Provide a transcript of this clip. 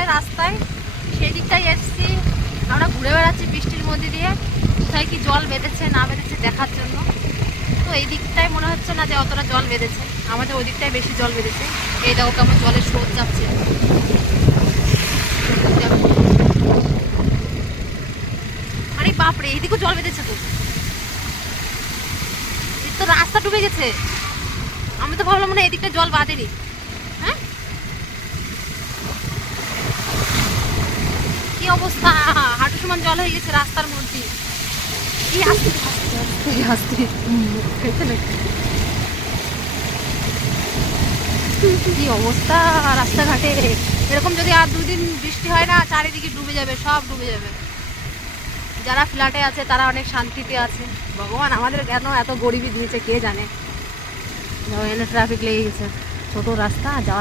যায় রাস্তায়, সেই দিকটাই এসছি। আমরা ঘুরে বেড়াচ্ছি বৃষ্টির মধ্যে দিয়ে, কোথায় কি জল বেঁধেছে না বেঁধেছে দেখার জন্য। তো এই দিকটায় মনে হচ্ছে না যে অতটা জল বেঁধেছে, আমাদের ওই দিকটায় বেশি জল বেঁধেছে। এই দেখো কেমন জলের স্রোত যাচ্ছে। আরে বাপরে, এইদিকেও জল বেঁধেছে তো, এই তো রাস্তা ডুবে গেছে। আমি তো ভাবলাম মনে হয় এদিকটা জল বাঁধেনি। হ্যাঁ, কি অবস্থা, হাঁটু সমান জল হয়ে গেছে রাস্তার মধ্যে। এই আস্তে আস্তে আস্তে আস্তে খেতে নাকি, কি অবস্থা রাস্তাঘাটে। এরকম যদি আর দুদিন বৃষ্টি হয় না, চারিদিকে ডুবে যাবে, সব ডুবে যাবে। যারা ফ্ল্যাটে আছে তারা অনেক শান্তিতে আছে। ভগবান আমাদের কেন এত গরিবি দিয়েছে কে জানে। এখানে ট্রাফিক লেগে গেছে, ছোট রাস্তা যাওয়া